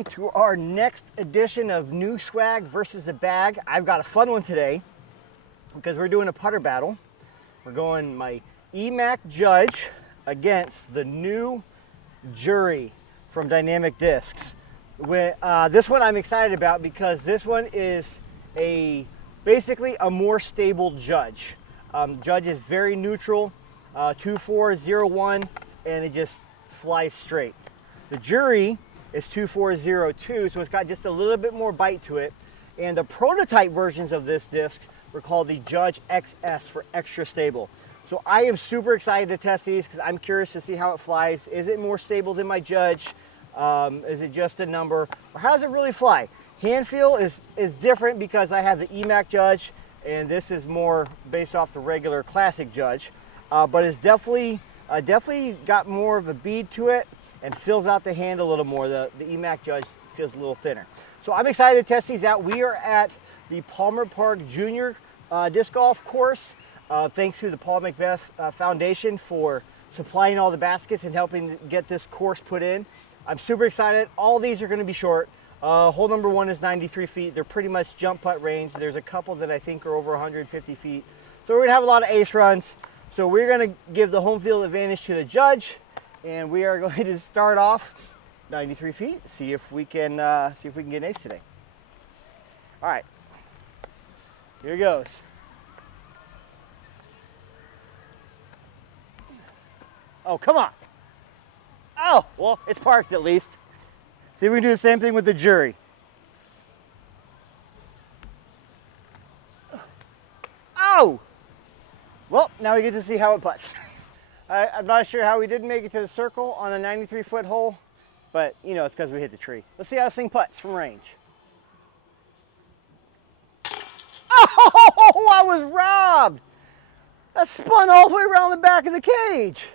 welcome to our next edition of New Swag versus the Bag. I've got a fun one today because we're doing a putter battle. We're going my Emac Judge against the new Jury from Dynamic Discs. This one I'm excited about because this one is basically a more stable Judge. Judge is very neutral, 2401, and it just flies straight. The Jury is 2402, so it's got just a little bit more bite to it. And the prototype versions of this disc were called the Judge XS for extra stable. So I am super excited to test these because I'm curious to see how it flies. Is it more stable than my Judge? Is it just a number? Or how does it really fly? Hand feel is different because I have the Emac Judge, and this is more based off the regular classic Judge. But it's definitely got more of a bead to it and fills out the hand a little more. The Emac Judge feels a little thinner. So I'm excited to test these out. We are at the Palmer Park Junior Disc Golf Course. Thanks to the Paul Macbeth Foundation for supplying all the baskets and helping get this course put in. I'm super excited. All these are going to be short. Hole number 1 is 93 feet. They're pretty much jump putt range. There's a couple that I think are over 150 feet. So we're going to have a lot of ace runs. So we're going to give the home field advantage to the Judge. And we are going to start off 93 feet, see if we can get an ace today. All right, here goes. Oh, come on. Oh, well, it's parked at least. See if we can do the same thing with the Jury. Oh! Well, now we get to see how it putts. I'm not sure how we didn't make it to the circle on a 93-foot hole, but, you know, it's because we hit the tree. Let's see how this thing putts from range. Oh, I was robbed! That spun all the way around the back of the cage.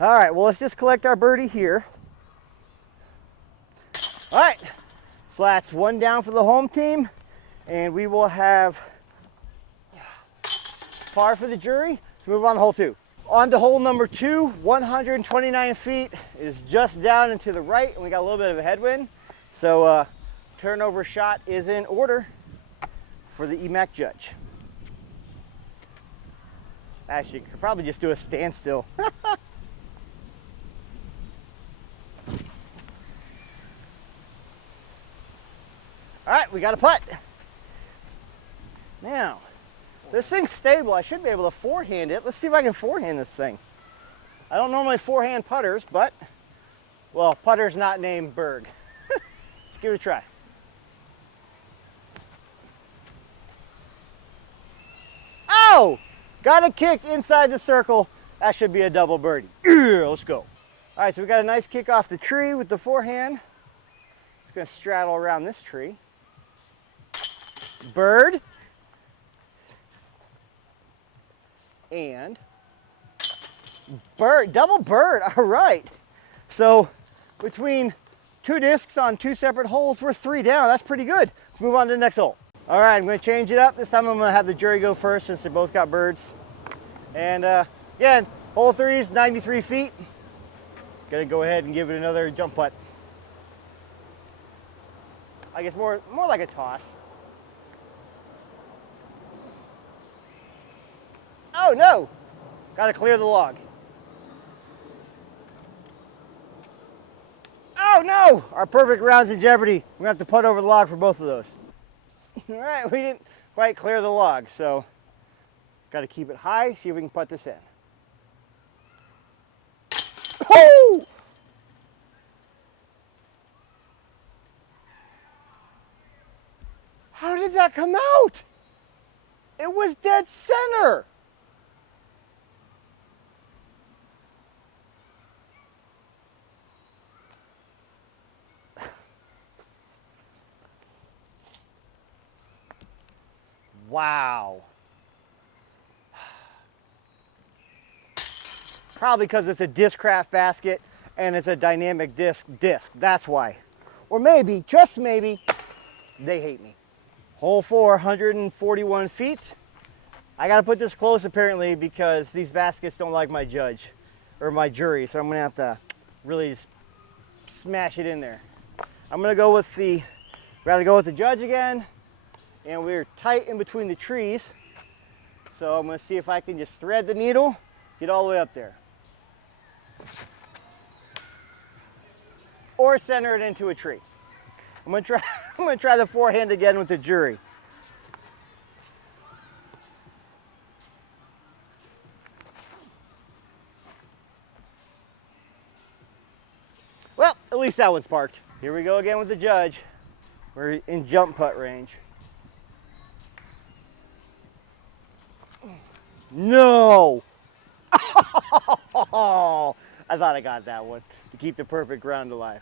All right, well, let's just collect our birdie here. All right, so that's one down for the home team, and we will have par for the Jury. Let's move on to hole 2. On to hole number 2, 129 feet. It is just down and to the right, and we got a little bit of a headwind. So turnover shot is in order for the Emac Judge. Actually, you could probably just do a standstill. All right, we got a putt. Now, this thing's stable. I should be able to forehand it. Let's see if I can forehand this thing. I don't normally forehand putters, but, well, putter's not named Berg. Let's give it a try. Oh! Got a kick inside the circle. That should be a double birdie. Let's go. All right, so we got a nice kick off the tree with the forehand. It's going to straddle around this tree. Bird. And bird, double bird. All right. So between 2 discs on 2 separate holes, we're 3 down. That's pretty good. Let's move on to the next hole. All right, I'm going to change it up. This time I'm going to have the Jury go first since they both got birds. And again, hole 3 is 93 feet. Going to go ahead and give it another jump putt. I guess more like a toss. Oh no! Got to clear the log. Oh no! Our perfect round's in jeopardy. We're going to have to putt over the log for both of those. All right, we didn't quite clear the log, so got to keep it high, see if we can putt this in. Oh! How did that come out? It was dead center. Wow. Probably because it's a Discraft basket and it's a dynamic disc. That's why. Or maybe, just maybe, they hate me. Hole 4, 141 feet. I got to put this close apparently because these baskets don't like my Judge or my Jury, so I'm going to have to really just smash it in there. I'm gonna rather go with the Judge again, and we're tight in between the trees. So I'm gonna see if I can just thread the needle, get all the way up there. Or center it into a tree. I'm gonna try the forehand again with the Jury. Well, at least that one's parked. Here we go again with the Judge. We're in jump putt range. No! Oh, I thought I got that one to keep the perfect round alive.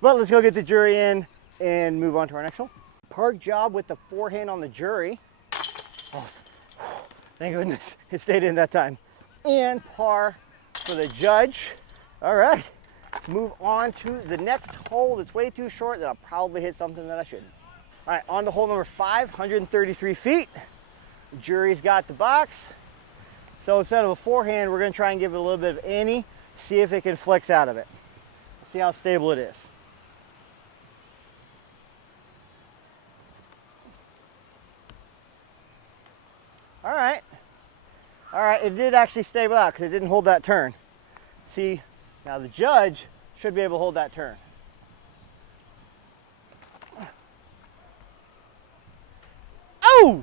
But let's go get the Jury in and move on to our next hole. Park job with the forehand on the Jury. Oh, thank goodness it stayed in that time. And par for the Judge. All right, let's move on to the next hole that's way too short that I'll probably hit something that I shouldn't. All right, on to hole number 5, 133 feet. The Jury's got the box. So instead of a forehand, we're gonna try and give it a little bit of ante, see if it can flex out of it. See how stable it is. All right, it did actually stable out because it didn't hold that turn. See, now the Judge should be able to hold that turn. Oh!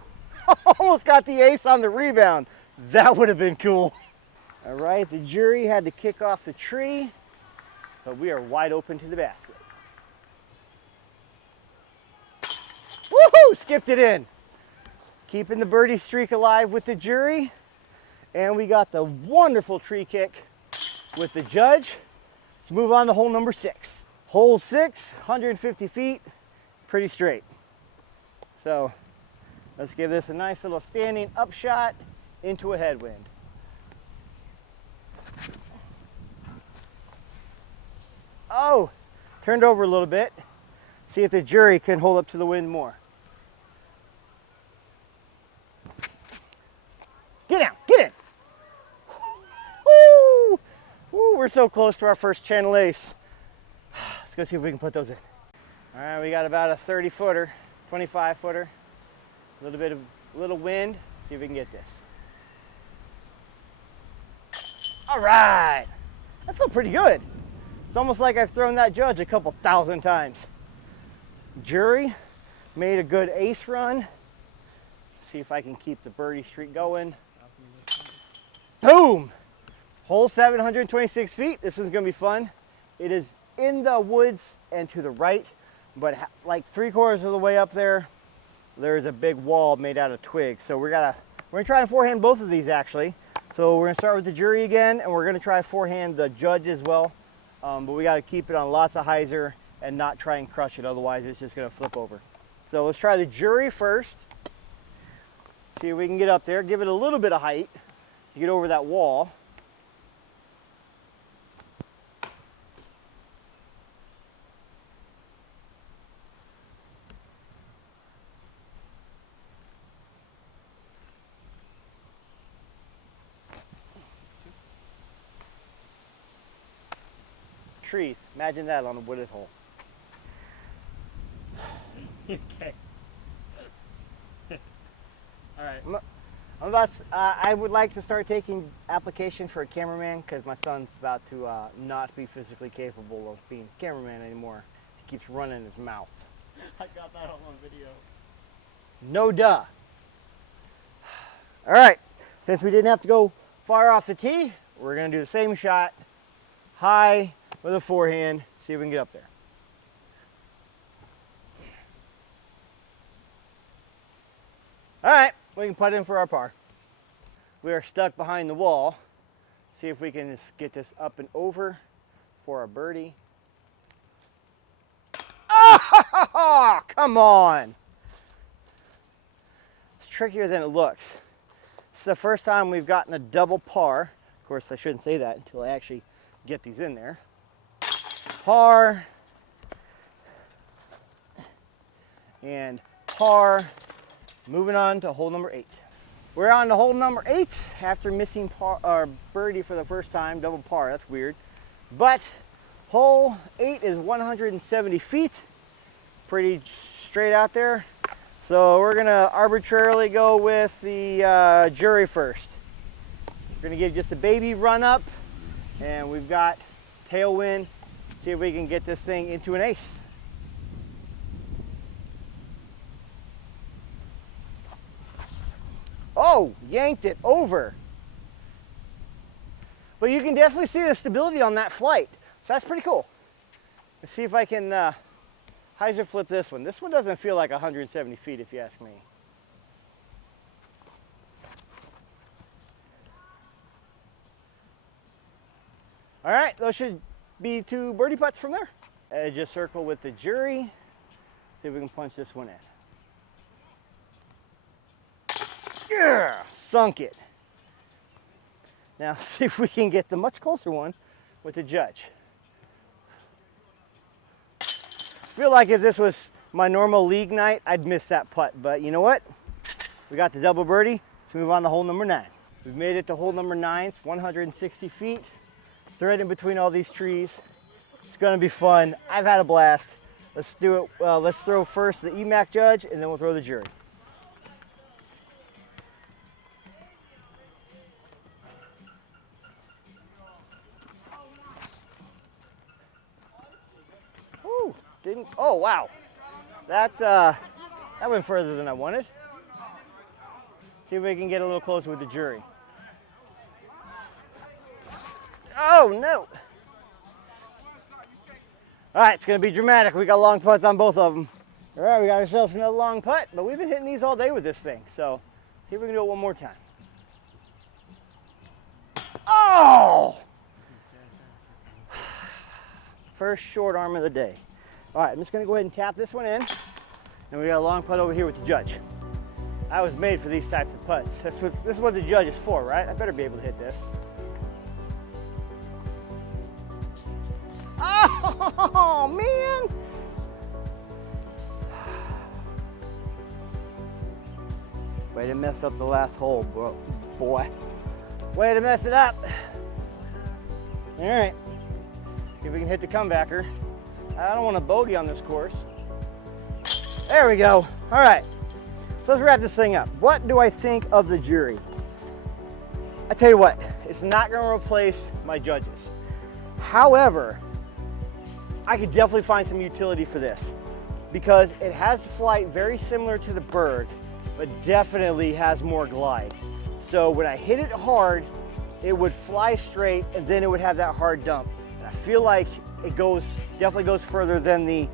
Almost got the ace on the rebound. That would have been cool. All right, the Jury had to kick off the tree, but we are wide open to the basket. Woohoo! Skipped it in. Keeping the birdie streak alive with the Jury. And we got the wonderful tree kick with the Judge. Let's move on to hole number 6. Hole 6, 150 feet, pretty straight. So let's give this a nice little standing up shot into a headwind. Oh, turned over a little bit. See if the Jury can hold up to the wind more. Get down, get in. Woo! Woo, we're so close to our first channel ace. Let's go see if we can put those in. All right, we got about a 30 footer, 25 footer. A little wind. See if we can get this. All right, that felt pretty good. It's almost like I've thrown that Judge a couple thousand times. Jury made a good ace run. See if I can keep the birdie streak going. Boom! Hole 7, 126 feet. This is gonna be fun. It is in the woods and to the right, but like 3/4 of the way up there, there's a big wall made out of twigs. So we're gonna try and forehand both of these actually. So we're gonna start with the Jury again, and we're gonna try forehand the Judge as well. But we gotta keep it on lots of hyzer and not try and crush it, otherwise it's just gonna flip over. So let's try the Jury first. See if we can get up there, give it a little bit of height to get over that wall. Trees, imagine that on a wooded hole. Okay. All right. I would like to start taking applications for a cameraman because my son's about to not be physically capable of being a cameraman anymore. He keeps running his mouth. I got that on video. No duh. All right, since we didn't have to go far off the tee, we're gonna do the same shot, high with a forehand, see if we can get up there. All right, we can putt in for our par. We are stuck behind the wall. See if we can just get this up and over for our birdie. Oh, come on. It's trickier than it looks. It's the first time we've gotten a double par. Of course, I shouldn't say that until I actually get these in there. Par. And par. Moving on to hole number 8. We're on to hole number 8 after missing birdie for the first time, double par. That's weird. But Hole 8 is 170 feet. Pretty straight out there. So we're gonna arbitrarily go with the jury first. We're gonna give just a baby run up, and we've got tailwind. See if we can get this thing into an ace. Oh, yanked it over. But you can definitely see the stability on that flight. So that's pretty cool. Let's see if I can hyzer flip this one. This one doesn't feel like 170 feet if you ask me. All right, those should be 2 birdie putts from there. Edge a circle with the jury. See if we can punch this one in. Yeah, sunk it. Now see if we can get the much closer one with the judge. Feel like if this was my normal league night, I'd miss that putt, but you know what? We got the double birdie. Let's move on to hole number 9. We've made it to hole number 9. It's 160 feet. Thread in between all these trees. It's gonna be fun. I've had a blast. Let's do it. Let's throw first the Emac Judge, and then we'll throw the jury. Ooh, didn't. Oh wow, that went further than I wanted. See if we can get a little closer with the jury. Oh no. All right, it's gonna be dramatic. We got long putts on both of them. All right, we got ourselves another long putt, but we've been hitting these all day with this thing. So see if we can do it one more time. Oh! First short arm of the day. All right, I'm just gonna go ahead and tap this one in. And we got a long putt over here with the judge. I was made for these types of putts. This is what the judge is for, right? I better be able to hit this. Oh, man! Way to mess up the last hole, bro. Boy. Way to mess it up. All right. See if we can hit the comebacker. I don't want a bogey on this course. There we go. All right. So let's wrap this thing up. What do I think of the jury? I tell you what, it's not going to replace my judges. However, I could definitely find some utility for this because it has flight very similar to the bird, but definitely has more glide. So when I hit it hard, it would fly straight and then it would have that hard dump. And I feel like it definitely goes further than the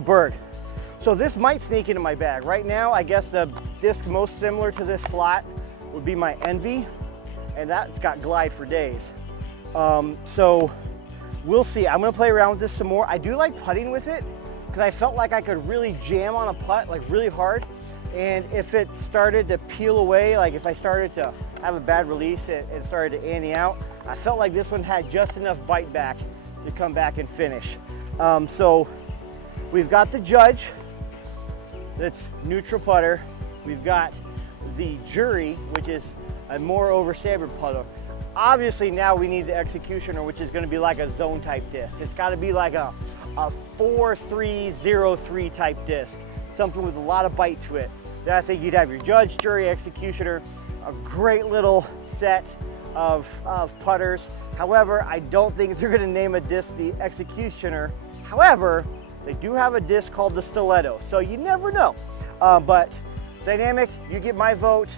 bird. So this might sneak into my bag. Right now, I guess the disc most similar to this slot would be my Envy, and that's got glide for days. So we'll see. I'm gonna play around with this some more. I do like putting with it because I felt like I could really jam on a putt, like really hard. And if it started to peel away, like if I started to have a bad release and it started to ante out, I felt like this one had just enough bite back to come back and finish. So we've got the judge, that's neutral putter. We've got the jury, which is a more overstandard putter. Obviously now we need the executioner, which is gonna be like a zone type disc. It's gotta be like a 4-3-0-3 type disc, something with a lot of bite to it. Then I think you'd have your judge, jury, executioner, a great little set of putters. However, I don't think they're gonna name a disc the executioner. However, they do have a disc called the stiletto, so you never know. But dynamic, you get my vote.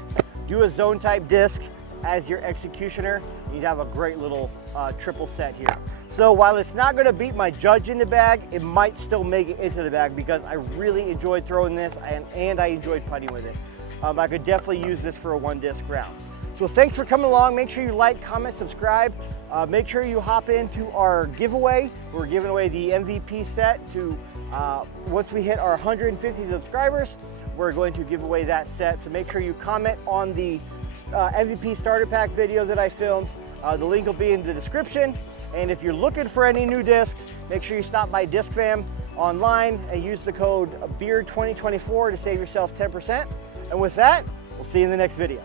Do a zone type disc as your executioner. You'd have a great little triple set here. So while it's not gonna beat my judge in the bag, it might still make it into the bag because I really enjoyed throwing this and I enjoyed putting with it. I could definitely use this for a 1-disc round. So thanks for coming along. Make sure you like, comment, subscribe. Make sure you hop into our giveaway. We're giving away the MVP set to, once we hit our 150 subscribers, we're going to give away that set. So make sure you comment on the MVP starter pack video that I filmed. The link will be in the description. And if you're looking for any new discs, make sure you stop by DiscFam online and use the code BEARD2024 to save yourself 10%. And with that, we'll see you in the next video.